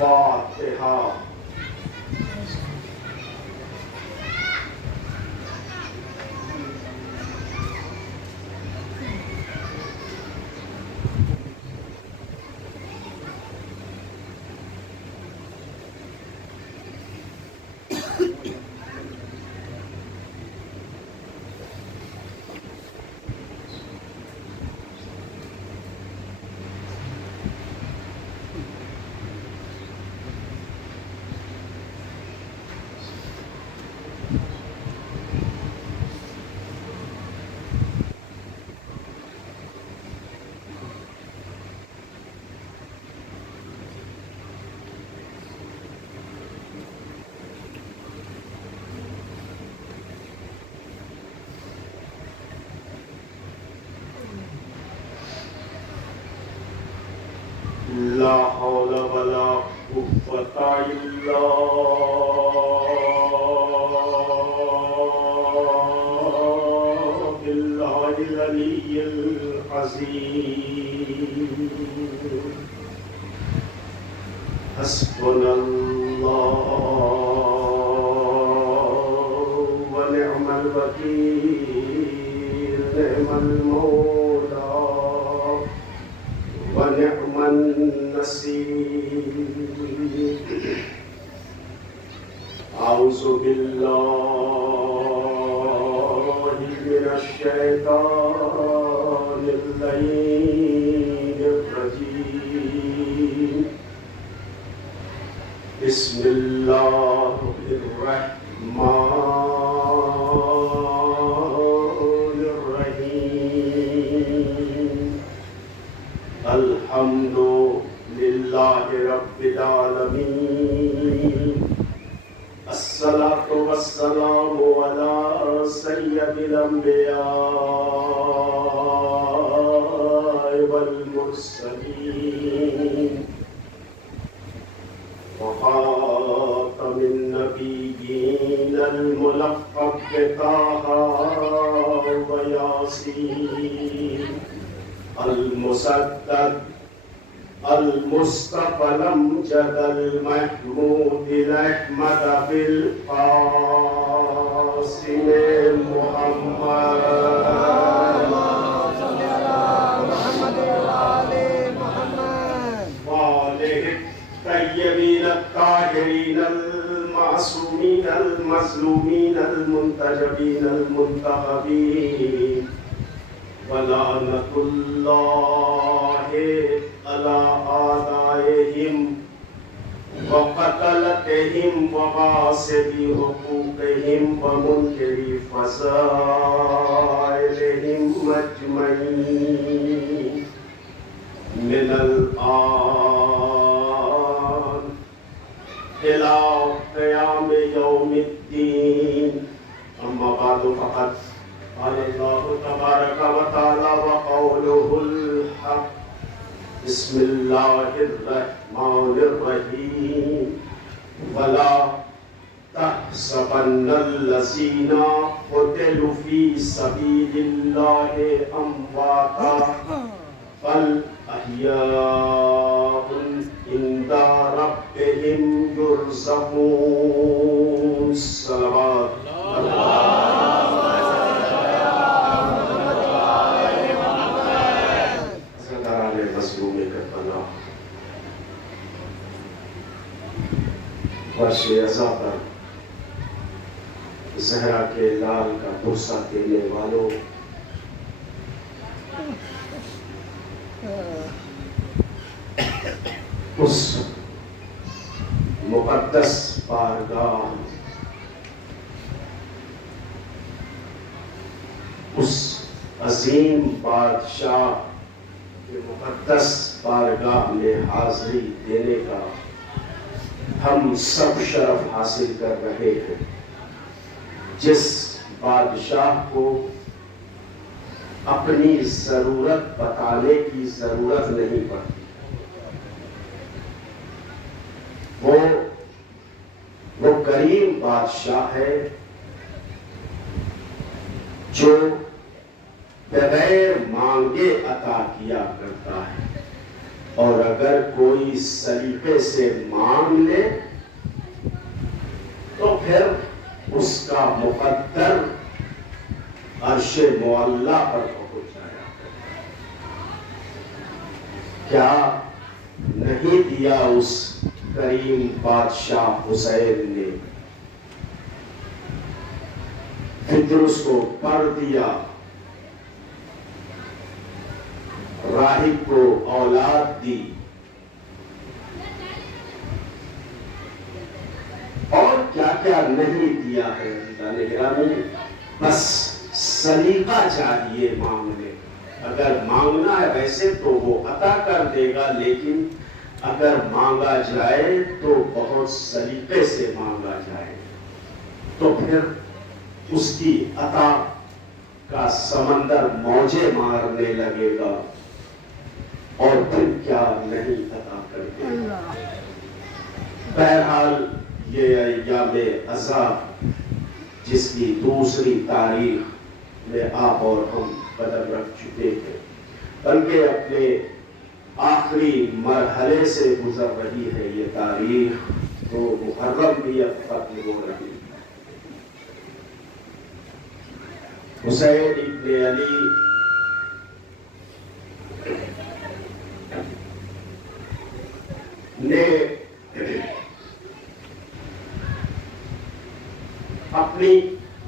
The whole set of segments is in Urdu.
فاتحہ۔ لا حول ولا قوة إلا بالله العلي العظيم۔ حسبنا الله ونعم الوكيل، نعم المولى ونعم النصير۔ أعوذ بالله من الشيطان اللعين الرجيم۔ بسم الله الرحمن الرحيم۔ الحمد لله رب العالمين، الصلاة والسلام على سيد الأنبياء والمرسلين وخاتم النبيين الملقب بطه وياسين، المسدد المصطفى الأمجد المحمود الأحمد بالقاسم محمد وآله الطيبين الطاهرين المعصومين المظلومين المنتجبين المنتخبين، ولعنة الله على أعدائهم وقتلتهم وغاصبي حقوقهم ومنكري فضائلهم أجمعين، من الآن إلى قيام يوم الدين۔ أما بعد فقد قال الله تبارك وتعالى وقوله الحق، بسم الله الرحمن الرحيم، ولا تحسبن الذين قتلوا في سبيل الله أمواتا بل أحياء عند ربهم يرزقون۔ صلوات فرش ازا پر زہرا کے لال کا بوسہ دینے والوں، اس مقدس بارگاہ، اس عظیم بادشاہ کے مقدس بارگاہ میں حاضری دینے کا ہم سب شرف حاصل کر رہے ہیں، جس بادشاہ کو اپنی ضرورت بتانے کی ضرورت نہیں پڑتی۔ وہ کریم بادشاہ ہے جو بغیر مانگے عطا کیا کرتا ہے۔ اور اگر کوئی سلیقے سے مانگ لے تو پھر اس کا مقدر عرش معلی پر پہنچ جایا۔ کیا نہیں دیا اس کریم بادشاہ حسین نے؟ فطر اس کو پڑھ دیا، راہب کو اولاد دی، اور کیا کیا نہیں دیا ہے اللہ نے گرامی۔ بس سلیقہ چاہیے مانگنے، اگر مانگنا ہے ویسے تو وہ عطا کر دے گا، لیکن اگر مانگا جائے تو بہت سلیقے سے مانگا جائے تو پھر اس کی عطا کا سمندر موجیں مارنے لگے گا، اور پھر کیا نہیں عطا کر دے گا۔ بہرحال یہ ایام عذاب جس کی دوسری تاریخ میں آپ اور ہم قدم رکھ چکے ہیں، بلکہ اپنے آخری مرحلے سے گزر رہی ہے یہ تاریخ، تو محرم بھی اب ختم ہو رہی ہے۔ حسین ابن علی نے اپنی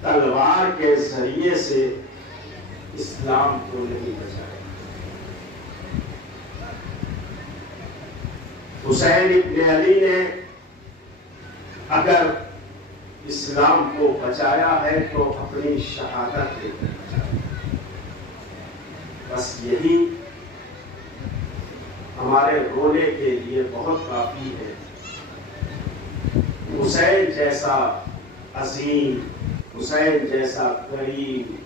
تلوار کے ذریعے سے اسلام کو نہیں بچایا۔ حسین ابن علی نے اگر اسلام کو بچایا ہے تو اپنی شہادت دے کر بچایا۔ بس یہی ہمارے رونے کے لیے بہت کافی ہے۔ حسین جیسا عظیم، حسین جیسا کریم،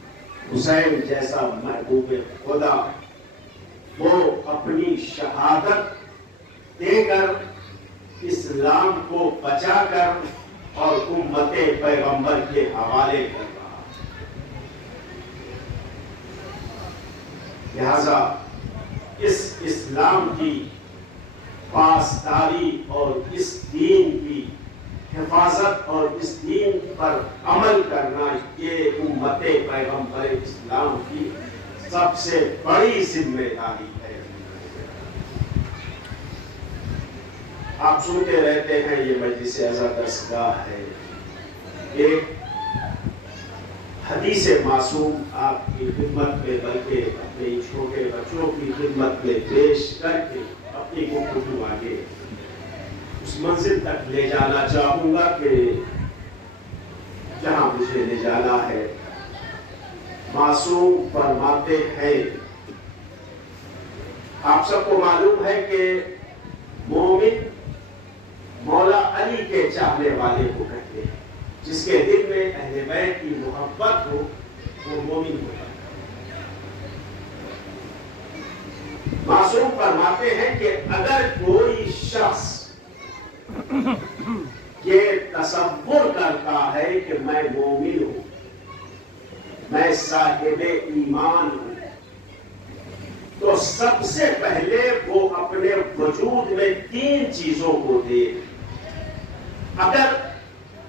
حسین جیسا محبوب خدا، وہ اپنی شہادت دے کر اسلام کو بچا کر اور امت پیغمبر کے حوالے کر رہا۔ لہذا اس اسلام کی پاسداری اور اس دین کی حفاظت اور اس دین پر عمل کرنا، یہ امت پیغمبر اسلام کی سب سے بڑی ذمہ داری ہے۔ آپ سنتے رہتے ہیں یہ مجلس ازا درسگاہ ہے، ایک حدیث معصوم آپ کی خدمت میں، بلکہ اپنے چھوٹے بچوں کی خدمت میں پیش کر کے اپنی گفتگو آگے اس منزل تک لے جانا چاہوں گا کہ جہاں مجھے لے جانا ہے۔ معصوم فرماتے ہیں، آپ سب کو معلوم ہے کہ مومن مولا علی کے چاہنے والے کو کہتے ہیں، جس کے دل میں اہل بیت کی محبت ہو وہ مومن ہوتا ہے۔ معصوم فرماتے ہیں کہ اگر کوئی شخص یہ تصور کرتا ہے کہ میں مومن ہوں، میں صاحب ایمان ہوں، تو سب سے پہلے وہ اپنے وجود میں 3 چیزوں کو دے۔ اگر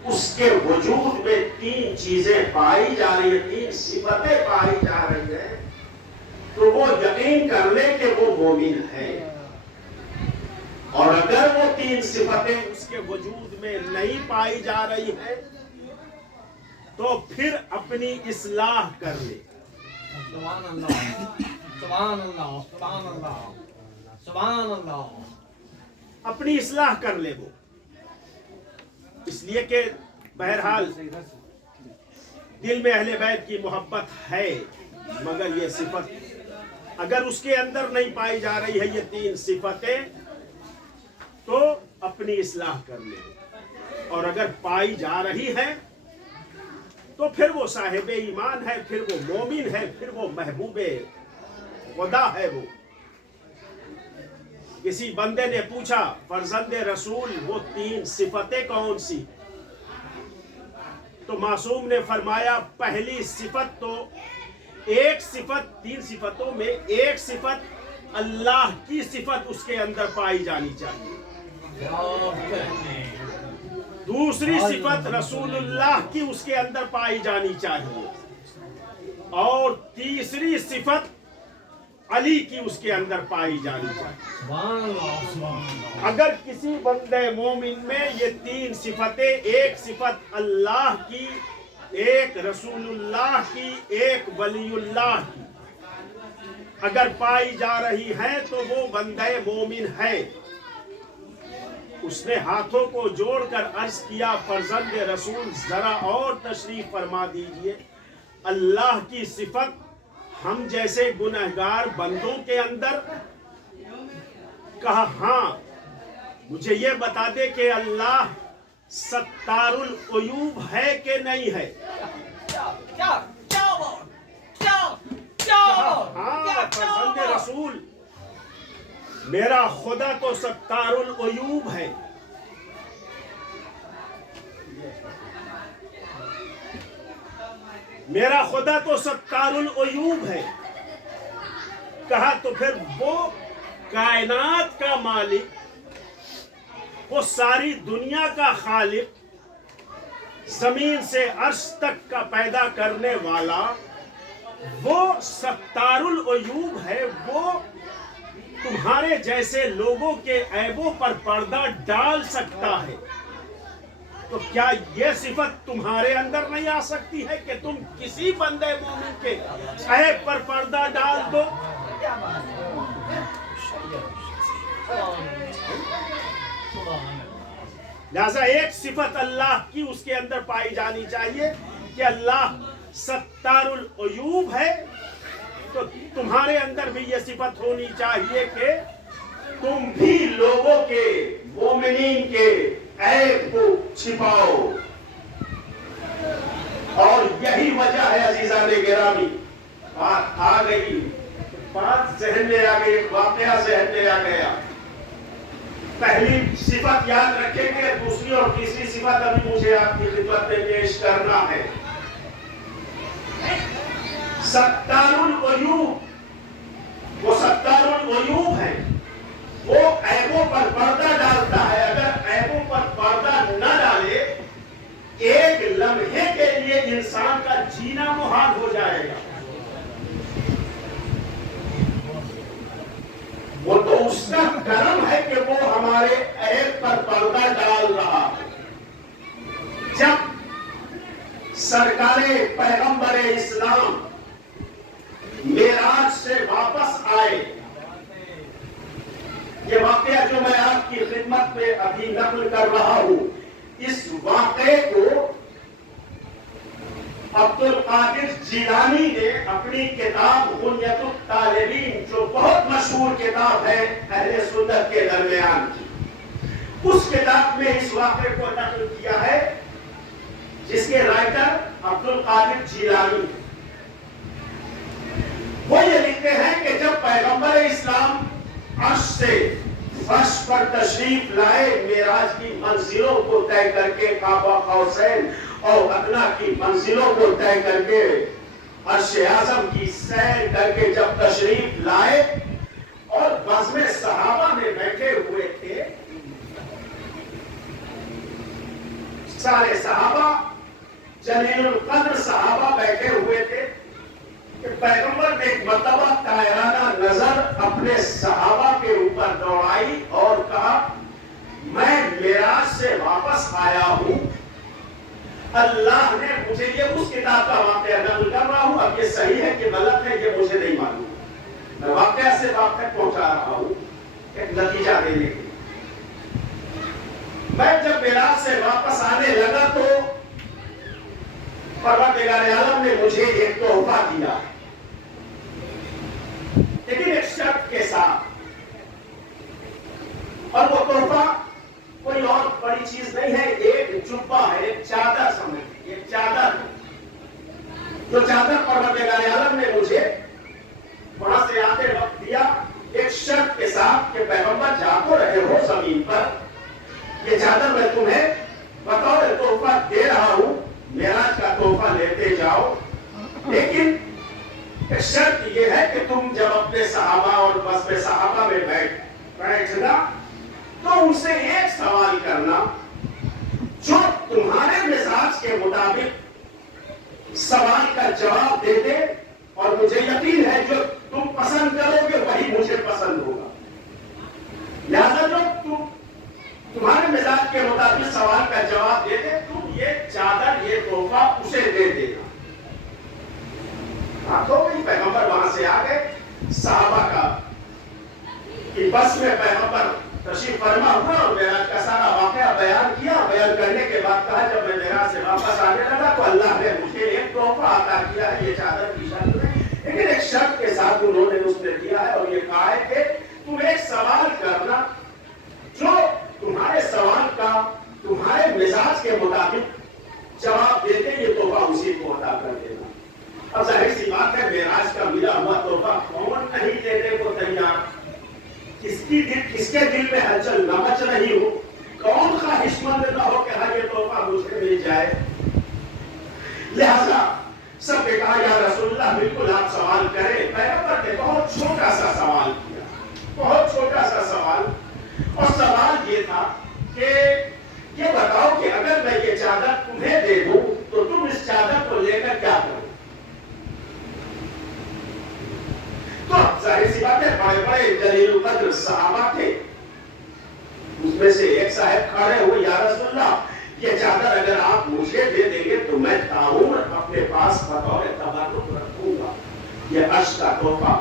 اس کے وجود میں 3 چیزیں پائی جا رہی ہیں، 3 صفتیں پائی جا رہی ہیں، تو وہ یقین کر لے کہ وہ مومن ہے۔ اور اگر وہ 3 صفتیں اس کے وجود میں نہیں پائی جا رہی ہیں تو پھر اپنی اصلاح کر لے۔ سبحان اللہ، سبحان اللہ، سبحان اللہ، سبحان اللہ۔ اپنی اصلاح کر لے وہ، اس لیے کہ بہرحال دل میں اہل بیت کی محبت ہے، مگر یہ صفت اگر اس کے اندر نہیں پائی جا رہی ہے، یہ 3 صفتیں، تو اپنی اصلاح کر لے۔ اور اگر پائی جا رہی ہے تو پھر وہ صاحب ایمان ہے، پھر وہ مومن ہے، پھر وہ محبوب خدا ہے۔ وہ کسی بندے نے پوچھا فرزند رسول وہ 3 صفتیں کون سی؟ تو معصوم نے فرمایا پہلی صفت تو ایک صفت، 3 صفتوں میں ایک صفت اللہ کی صفت اس کے اندر پائی جانی چاہیے. دوسری صفت رسول اللہ کی اس کے اندر پائی جانی چاہیے. اور تیسری صفت علی کی اس کے اندر پائی جانی چاہیے. اگر کسی بندے مومن میں یہ تین صفتیں، ایک صفت اللہ کی، ایک رسول اللہ کی، ایک ولی اللہ کی، اگر پائی جا رہی ہیں تو وہ بندے مومن ہے. اس نے ہاتھوں کو جوڑ کر عرض کیا فرزند رسول ذرا اور تشریف فرما دیجئے. اللہ کی صفت ہم جیسے گنہگار بندوں کے اندر؟ کہا ہاں. مجھے یہ بتا دے کہ اللہ ستار العیوب ہے کہ نہیں ہے؟ ہاں فرزند رسول، میرا خدا تو ستار العیوب ہے. میرا خدا تو ستار العیوب ہے. کہا تو پھر وہ کائنات کا مالک، وہ ساری دنیا کا خالق، زمین سے عرش تک کا پیدا کرنے والا، وہ ستار العیوب ہے. وہ تمہارے جیسے لوگوں کے عیبوں پر پردہ ڈال سکتا ہے. تو کیا یہ صفت تمہارے اندر نہیں آ سکتی ہے کہ تم کسی بندے مومن کے عیب پر پردہ ڈال دو؟ لہذا ایک صفت اللہ کی اس کے اندر پائی جانی چاہیے کہ اللہ ستار العیوب ہے. تو تمہارے اندر بھی یہ صفت ہونی چاہیے کہ تم بھی لوگوں کے، مومنین کے عیب کو چھپاؤ. اور یہی وجہ ہے عزیزان گرامی، بات آ گئی، بات ذہن میں آ گئی، واقعہ ذہن میں آ گیا. پہلی صفت یاد رکھیں گے، دوسری اور تیسری صفت ابھی مجھے آپ کی خدمت میں پیش کرنا ہے. ستار العیوب، وہ ستار العیوب ہے. وہ عیبوں پر پردہ ڈالتا ہے. اگر عیبوں پر پردہ نہ ڈالے، ایک لمحے کے لیے انسان کا جینا محال ہو جائے گا. وہ تو اس کا کرم ہے کہ وہ ہمارے عیب پر پردہ ڈال رہا ہے. جب سرکار پیغمبر اسلام معراج سے واپس آئے، یہ واقعہ جو میں آپ کی خدمت میں ابھی نقل کر رہا ہوں، اس واقعے کو عبد القادر جیلانی نے اپنی کتاب غنیۃ الطالبین، جو بہت مشہور کتاب ہے اہل سنت کے درمیان کی، اس کتاب میں اس واقعے کو نقل کیا ہے، جس کے رائٹر عبد القادر جیلانی. وہ یہ لکھتے ہیں کہ جب پیغمبر اسلام عرش سے فرش پر تشریف لائے، معراج کی منزلوں کو طے کر کے، قاب قوسین اور ادنیٰ کی منزلوں کو طے کر کے، عرش اعظم کی سیر کر کے جب تشریف لائے اور بزم صحابہ میں بیٹھے ہوئے تھے، سارے صحابہ، جلیل القدر صحابہ بیٹھے ہوئے تھے، کہ پیغمبر نے ایک مرتبہ طائرانہ نظر اپنے صحابہ کے اوپر دوڑائی اور کہا میں معراج سے واپس آیا ہوں، اللہ نے مجھے، یہ اس کتاب کا واقعہ نقل کر رہا ہوں، اب یہ صحیح ہے کہ غلط ہے یہ مجھے نہیں معلوم، میں واقعہ سے آپ تک پہنچا رہا ہوں ایک نتیجہ دینے کے لیے. میں جب معراج سے واپس آنے لگا تو پروردگار عالم نے مجھے ایک تحفہ دیا، لیکن ایک شرط کے ساتھ، اور وہ تحفہ کوئی اور بڑی چیز نہیں ہے، ایک جبہ ہے، ایک چادر سمجھیں، ایک چادر، جو چادر پروردگار عالم نے مجھے وہاں سے آتے وقت دیا، ایک شرط کے ساتھ کہ پیغمبر جا تو رہے ہو زمین پر، یہ چادر میں تمہیں بطور تحفہ دے رہا ہوں، معراج کا تحفہ لیتے جاؤ، لیکن شرط یہ ہے کہ تم جب اپنے صحابہ اور بس میں صحابہ میں بیٹھنا تو ان سے ایک سوال کرنا جو تمہارے مزاج کے مطابق سوال کا جواب دے دے، اور مجھے یقین ہے جو تم پسند کرو گے وہی مجھے پسند ہوگا، لہذا جو تمہارے مزاج کے مطابق سوال کا جواب دے دے، تم یہ چادر یہ تحفہ اسے دے دینا۔ بات ہو گئی، پیغمبر وہاں سے آ گئے، صحابہ کا کہ بس میں پیغمبر تشریف فرما ہوا اور معراج کا سارا واقعہ بیان کیا۔ بیان کرنے کے بعد کہا جب میں معراج سے واپس آنے لگا تو اللہ نے مجھے ایک تحفہ عطا کیا ہے، یہ چادر کی شکل میں، لیکن ایک شرط کے ساتھ انہوں نے اس میں دیا ہے اور یہ کہا ہے کہ تم ایک سوال کرنا جو تمہارے سوال کا تمہارے مزاج کے مطابق جواب دیتے، یہ تحفہ اسی کو عطا کر دینا۔ اب ظاہر سی بات ہے معراج کا ملا ہوا تحفہ کون نہیں دینے کو تیار؟ کس کے دل میں ہلچل نہ مچ رہی ہو؟ کون خواہش مند نہ ہو کہ ہاں یہ تحفہ مجھے مل جائے؟ لہذا سب نے کہا یا رسول اللہ بالکل آپ سوال کریں۔ پیغمبر نے بہت چھوٹا سا سوال کیا، بہت چھوٹا سا سوال، اور سوال یہ تھا کہ یہ بتاؤ کہ اگر میں یہ چادر تمہیں دے دوں تو تم اس چادر کو لے کر کیا کرو؟ تو ظاہر سی بات ہے بڑے بڑے جلیل القدر صحابہ تھے، اس میں سے ایک صاحب کھڑے ہوئے، یا رسول اللہ یہ چادر اگر آپ مجھے دے دیں گے تو میں تعاون اپنے پاس بطور تبرک رکھوں گا، یہ عرش کا تحفہ،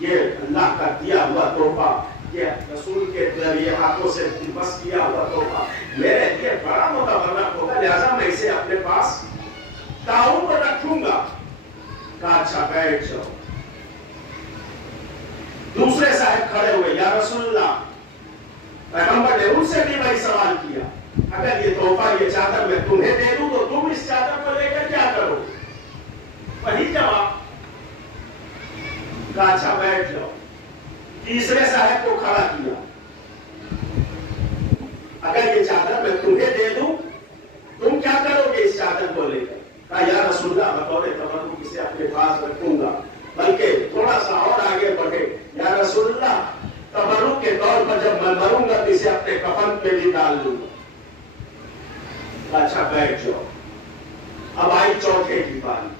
یہ اللہ کا دیا ہوا تحفہ، یہ رسول کے ذریعے ہاتھوں سے بس کیا ہوا تحفہ میرے لیے بڑا متبرک ہوگا، لہذا میں اسے اپنے پاس تعاون رکھوں گا۔ کہا اچھا بیٹھ جاؤ۔ دوسرے صاحب کھڑے ہوئے، یا رسول اللہ پیغمبر نے ان سے بھی وہی سوال کیا، اگر یہ تحفہ یہ چادر میں تمہیں دے دوں تو تم اس چادر کو لے کر کیا کرو؟ وہی جواب۔ کہا اچھا بیٹھ جاؤ۔ تیسرے صاحب کو کھڑا کیا، اگر یہ چادر میں تمہیں دے دوں تم کیا کرو گے اس چادر کو لے کر؟ کہا یا رسول اللہ بطور تبرک اسے اپنے پاس رکھوں گا، بلکہ تھوڑا سا اور آگے بڑھے، یا رسول اللہ تبرک کے طور پر جب میں مروں گا تو اسے اپنے کفن پہ بھی ڈال دوں گا۔ اچھا بیٹھ جاؤ۔ اب آئی چوتھے کی باری،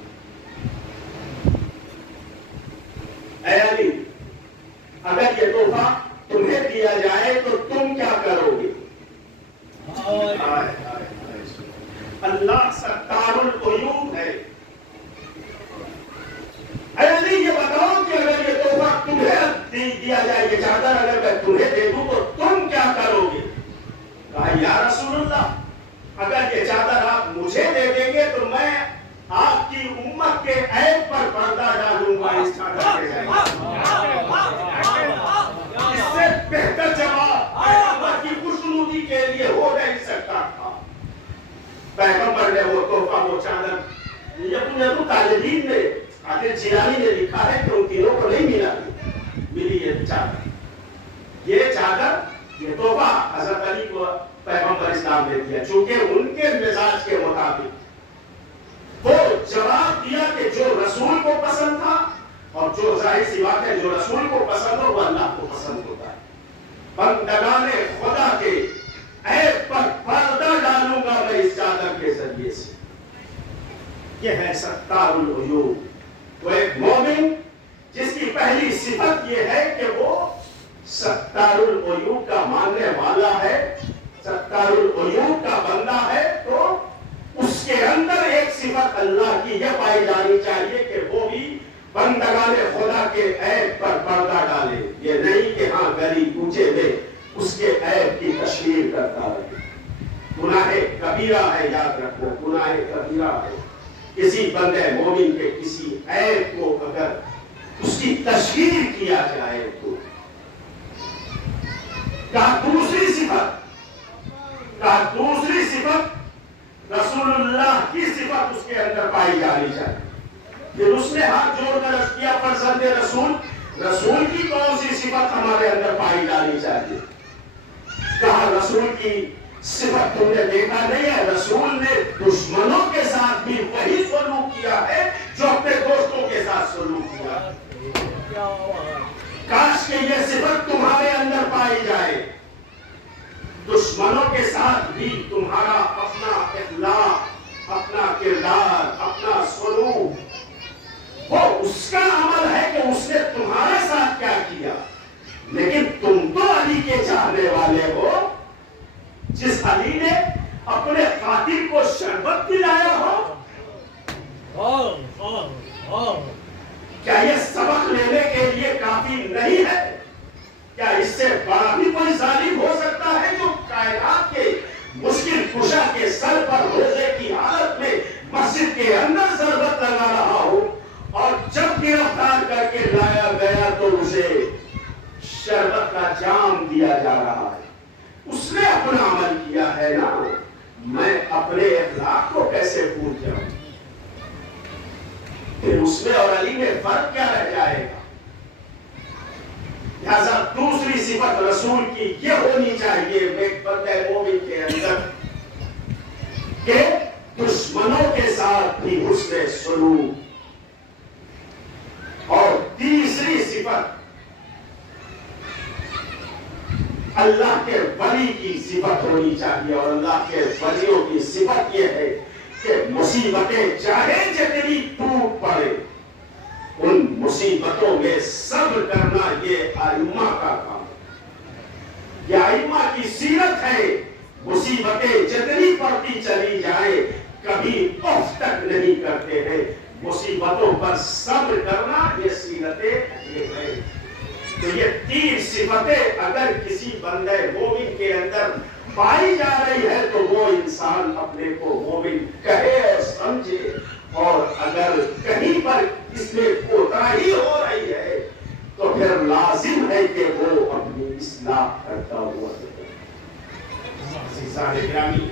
اے علی اگر یہ تحفہ تمہیں دیا جائے تو تم کیا کرو گے؟ اللہ ستار العیوب ہے۔ اے علی یہ بتاؤ کہ اگر یہ تحفہ تمہیں دیا جائے، یہ چادر اگر میں تمہیں دے دوں تو تم کیا کرو گے؟ کہا یا رسول اللہ اگر یہ چادر آپ مجھے دے دیں گے تو میں آپ کی امت کے عیب پر پردہ ڈالوں گا اس چادر کے ذریعے۔ اس سے بہتر جواب پیغمبر کی خوشنودی کے لیے ہو نہیں سکتا تھا۔ پیغمبر نے وہ تحفہ وہ چادر، یہ تو طالبین نے قادر جیلانی نے لکھا ہے کہ ان تینوں کو نہیں ملی یہ چادر، یہ چادر یہ تحفہ حضرت علی کو پیغمبر اسلام نے دیا، چونکہ ان کے مزاج کے مطابق وہ جواب دیا کہ جو رسول کو پسند تھا، اور جو ظاہر سی بات ہے جو رسول کو پسند ہو وہ اللہ کو پسند ہوتا ہے۔ بندگان خدا کے عیب پر پردہ ڈالوں گا میں اس چادر کے ذریعے سے۔ یہ ہے ستار العیوب۔ وہ ایک مومن جس کی پہلی صفت یہ ہے کہ وہ ستار العیوب کا ماننے والا ہے، ستار العیوب کا بندہ ہے، تو اس کے اندر ایک صفت اللہ کی یہ پائی جانی چاہیے کہ وہ بھی بندگان خدا کے عیب پر پردہ ڈالے، یہ نہیں کہ ہاں گلی کوچے میں اس کے عیب کی تشہیر کرتا رہے۔ گناہ کبیرہ ہے، یاد رکھنا گناہ کبیرہ ہے کسی بندے مومن کے کسی عیب کو اگر اس کی تشہیر کیا جائے تو۔ دوسری صفت رسول اللہ کی صفت اس کے اندر پائی جانی چاہیے۔ پھر اس نے ہاتھ جوڑ کر عرض کیا فرزند رسول کی کون سی صفت ہمارے اندر پائی جانی چاہیے؟ کہا رسول کی صفت تم نے دیکھا نہیں ہے، رسول نے دشمنوں کے ساتھ بھی وہی سلوک کیا ہے جو اپنے دوستوں کے ساتھ سلوک کیا ہے۔ کاش کہ یہ صفت تمہارے اندر پائی جائے. دشمنوں کے ساتھ بھی تمہارا اپنا اخلاق، اپنا کردار، اپنا سلوک، وہ اس کا عمل ہے کہ اس نے تمہارے ساتھ کیا کیا. لیکن تم تو علی کے چاہنے والے ہو. جس علی نے اپنے قاتل کو شربت پلایا ہو، کیا یہ سبق لینے کے لیے کافی نہیں ہے؟ کیا اس سے بڑا بھی کوئی ظالم ہو سکتا ہے جو کائنات کے مشکل کشا کے سر پر روزے کی حالت میں مسجد کے اندر ضربت لگا رہا ہو، اور جب گرفتار کر کے لایا گیا تو اسے شربت کا جام دیا جا رہا ہے؟ اس نے اپنا عمل کیا ہے نا. میں اپنے اخلاق کو کیسے بھول جاؤں؟ پھر اس میں اور علی میں فرق کیا رہ جائے گا؟ لہذا دوسری صفت رسول کی یہ ہونی چاہیے ایک بندہ مومن کے اندر کہ دشمنوں کے ساتھ بھی حسن سلوک. اور تیسری صفت اللہ کے ولی کی صفت ہونی چاہیے. اور اللہ کے ولیوں کی صفت یہ ہے کہ مصیبتیں چاہے جتنی ٹوٹ پڑے، ان مصیبتوں میں صبر کرنا یہ ائمہ کا کام ہے. یہ ائمہ کی سیرت ہے. مصیبتیں جتنی پڑتی چلی جائیں کبھی اف تک نہیں کرتے ہیں. مصیبتوں پر صبر کرنا یہ سیرتیں یہ ہے. تو یہ تین صفتیں اگر کسی بندے مومن کے اندر پائی جا رہی ہے تو وہ انسان اپنے کو مومن کہے اور سمجھے. اور اگر کہیں پر اس میں کوتاہی ہو رہی ہے تو پھر لازم ہے کہ وہ اپنی اصلاح کرتا ہوا ہے. عزیزان گرامی،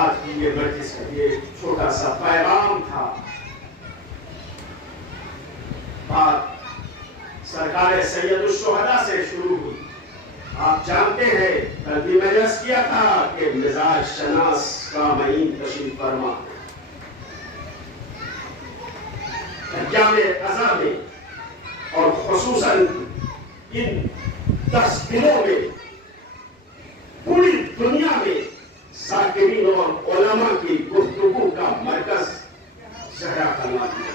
آج کی یہ مجلس کا یہ چھوٹا سا پیغام تھا. بات سرکار سید الشہداء سے شروع ہوئی. آپ جانتے ہیں کل بھی میں نے عرض کیا تھا کہ مزاج شناس سامعین تشریف فرما ایام اذا میں اور خصوصاً ان 10 دنوں میں پوری دنیا میں ذاکرین اور علماء کی گفتگو کا مرکز زہرا کلمہ ہے.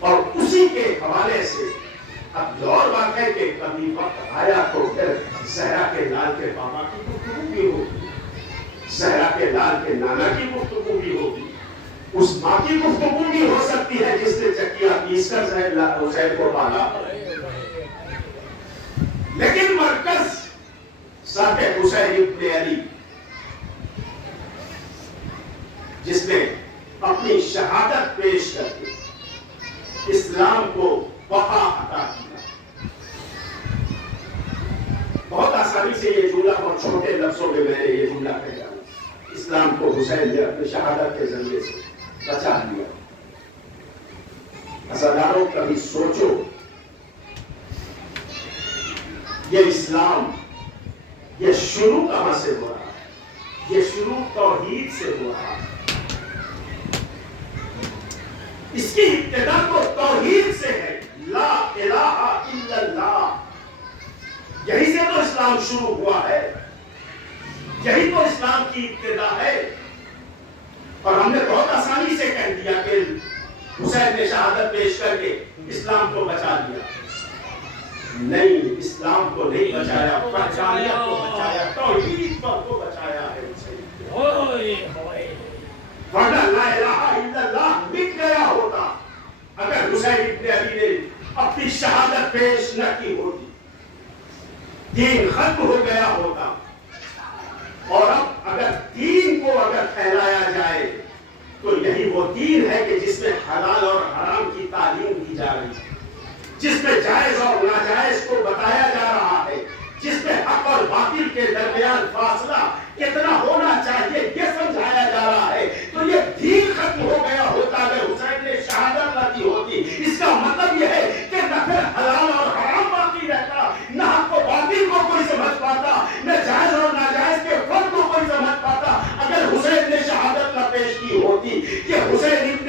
اور اسی کے حوالے سے اب اور بات ہے کہ کبھی وقت آیا تو پھر زہرا کے لال کے بابا کی گفتگو بھی ہوگی، زہرا کے لال کے نانا کی گفتگو بھی ہوگی، اس ماں کی گفتگو بھی ہو سکتی ہے جس نے چکیا پیس کر حسین کو پالا. لیکن مرکز ذات حسین ابن علی جس نے اپنی شہادت پیش کر کے اسلام کو وفا عطا کیا. بہت آسانی سے یہ جملہ بہت چھوٹے لفظوں میں نے یہ جملہ کہا. اسلام کو حسین نے اپنی شہادت کے ذریعے سے بچا لیا. عزاداروں کبھی سوچو یہ اسلام یہ شروع کہاں سے ہو رہا ہے؟ یہ شروع توحید سے ہو رہا ہے. اس کی ابتدا تو توحید سے ہے. لا الہ الا اللہ. یہی سے تو اسلام شروع ہوا ہے. یہی تو اسلام کی ابتدا ہے. اور ہم نے بہت آسانی سے کہہ دیا کہ حسین نے شہادت پیش کر کے اسلام کو بچا لیا. نہیں، اسلام کو نہیں بچایا، پہچانیت کو بچایا، توحید کو بچایا ہے حسین. ورنہ لا الہ الا اللہ مٹ گیا ہوتا اگر حسین ابن علی نے اپنی شہادت پیش نہ کی ہوتی. دین ختم ہو گیا ہوتا. اور اب اگر دین کو اگر پھیلایا جائے تو یہی وہ دین ہے کہ جس میں حلال اور حرام کی تعلیم دی جا رہی ہے، جس میں جائز اور ناجائز کو بتایا جا رہا ہے، جس میں حق اور باطل کے درمیان فاصلہ کتنا ہونا چاہیے یہ سمجھایا جا رہا ہے. تو یہ دین ختم ہو گیا ہوتا اگر حسین نے شہادت نہ دی ہوتی. اس کا مطلب یہ ہے کہ نہ پھر حلال اور حرام باقی رہتا، نہ حق و باطل کو کوئی سمجھ پاتا، نہ جائز اور ناجائز کے فرق کو کوئی سمجھ پاتا اگر حسین نے شہادت نہ پیش کی ہوتی. کہ حسین ابن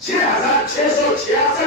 6666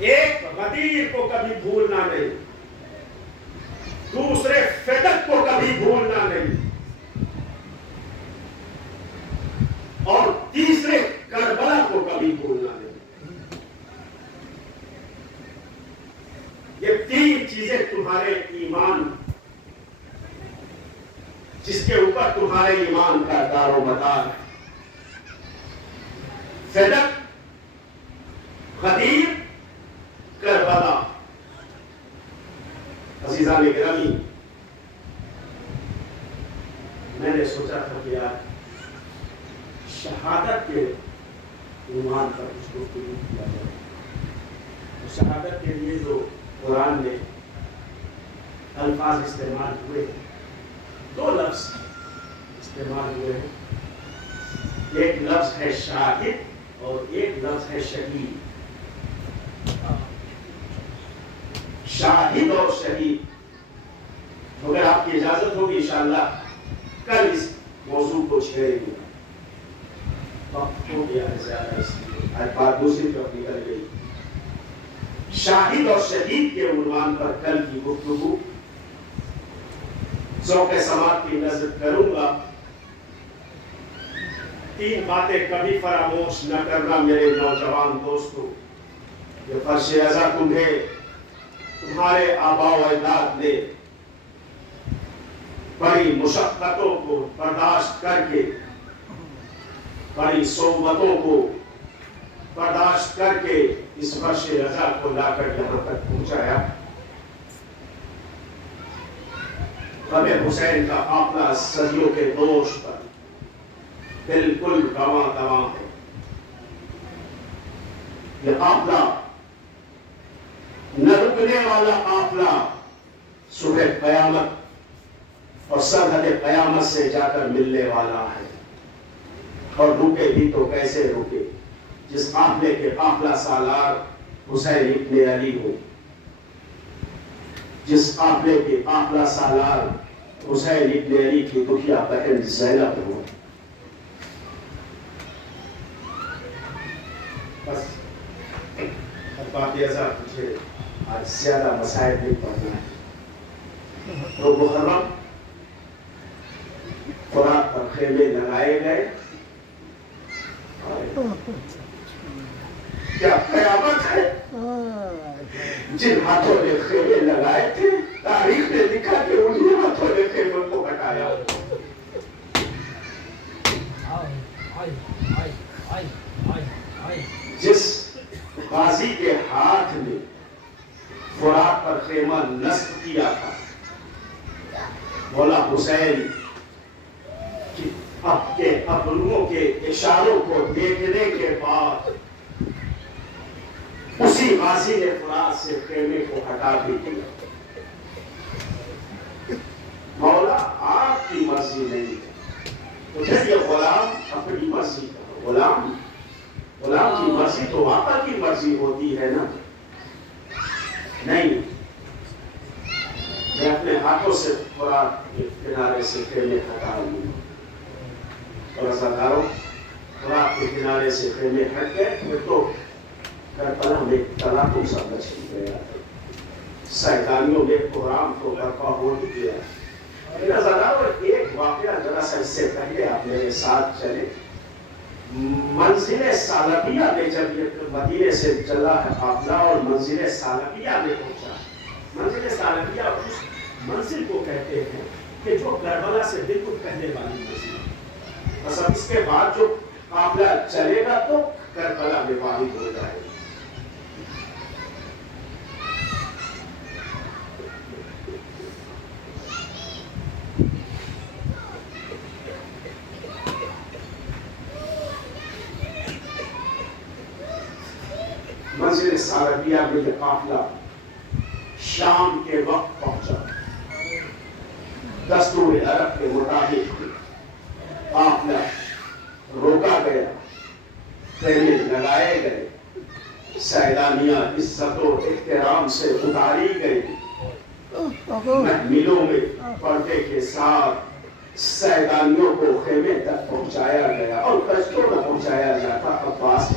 ایک غدیر کو کبھی بھولنا نہیں، دوسرے فدق کو کبھی بھولنا نہیں، اور تیسرے کربلا کو کبھی بھولنا نہیں۔ یہ تین چیزیں تمہارے ایمان، جس کے اوپر تمہارے ایمان کا دار و مدار ہے، فدق، غدیر، کربلا۔ عزیزان گرامی، میں نے سوچا تھا کہ یار شہادت کے عنوان پر کچھ گفتگو کیا جائے۔ شہادت کے لیے جو قرآن نے الفاظ استعمال ہوئے ہیں، دو لفظ استعمال ہوئے ہیں، ایک لفظ ہے شاہد اور ایک لفظ ہے شہید۔ شاہد اور شہید، اگر آپ کی اجازت ہوگی انشاءاللہ کل اس موضوع کو چھیڑیں گے، وقت ہو گیا ہے زیادہ، اس لیے آج بات دوسری طرف نکل گئی۔ شاہد اور شہید کے عنوان پر کل کی گفتگو ذوق سماعت کی نظر کروں گا۔ تین باتیں کبھی فراموش نہ کرنا میرے نوجوان دوستوں۔ یہ فرض ازا تمہیں تمہارے آباء و اجداد نے بڑی مشقتوں کو برداشت کر کے، بڑی صعوبتوں کو برداشت کر کے اس فرش رضا کو لا کر یہاں تک پہنچایا۔ غم حسین کا قافلہ صدیوں کے دوش پر بالکل رواں دواں ہے۔ یہ قافلہ نہ رکنے والا قافلہ صبح قیامت اور سرحد قیامت سے جا کر ملنے والا ہے، اور رکے بھی تو کیسے رکے، جس قافلے کے قافلہ سالار حسین ابن علی ہو، جس قافلے کے قافلہ سالار حسین ابن علی کی دکھیا بہن زینب ہو۔ بس بات ایسا مجھے آج زیادہ مسائل نہیں پڑھنا ہے۔ تو محرم فرات پر خیمے لگائے گئے، کیا قیامت ہے؟ جن ہاتھوں نے خیمے لگائے تھے تاریخ نے لکھا کہ انہی ہاتھوں نے خیمے کو ہٹایا۔ جس غازی کے ہاتھ نے فرات پر خیمہ نصب کیا تھا، مولا حسین اب کے ابروؤں کے اشاروں کو دیکھنے کے بعد اسی غازی نے فرات سے خیمے کو ہٹا بھی دیا۔ مولا آپ کی مرضی نہیں ہے تو پھر یہ غلام اپنی مرضی کا غلام کی مرضی تو آقا کی مرضی ہوتی ہے نا؟ نہیں، میں اپنے ہاتھوں سے فرات کے کنارے سے خیمے ہٹا لوں۔ رضاکاروں، فرات کے کنارے سے خیمے ہٹ گئے، پھر تو کربلا میں تلاقم سا بچ گیا، سیدانیوں میں قرآن کو برپا ہو گیا۔ رضاکاروں، ایک واقعہ ذرا سا اس سے پہلے آپ میرے ساتھ چلے۔ منزل سالبیہ میں جب یہ مدینے سے چلا ہے قافلہ اور منزل سالبیہ میں پہنچا، منزل سالبیہ اس منزل کو کہتے ہیں کہ جو کربلا سے بالکل پہلے والی منزل، بس اب اس کے بعد جو قافلہ چلے گا تو کربلا میں واحد ہو جائے گا۔ منزل سالبیہ میں یہ قافلہ شام کے وقت پہنچا۔ دستور عرب کے مطابق قافلہ روکا گیا، خیمے لگائے گئے، سیدانیاں عزت و احترام سے اتاری گئی، محملوں میں پردے کے ساتھ سیدانیوں کو خیمے تک پہنچایا گیا اور کشتوں میں پہنچایا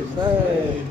Hussein.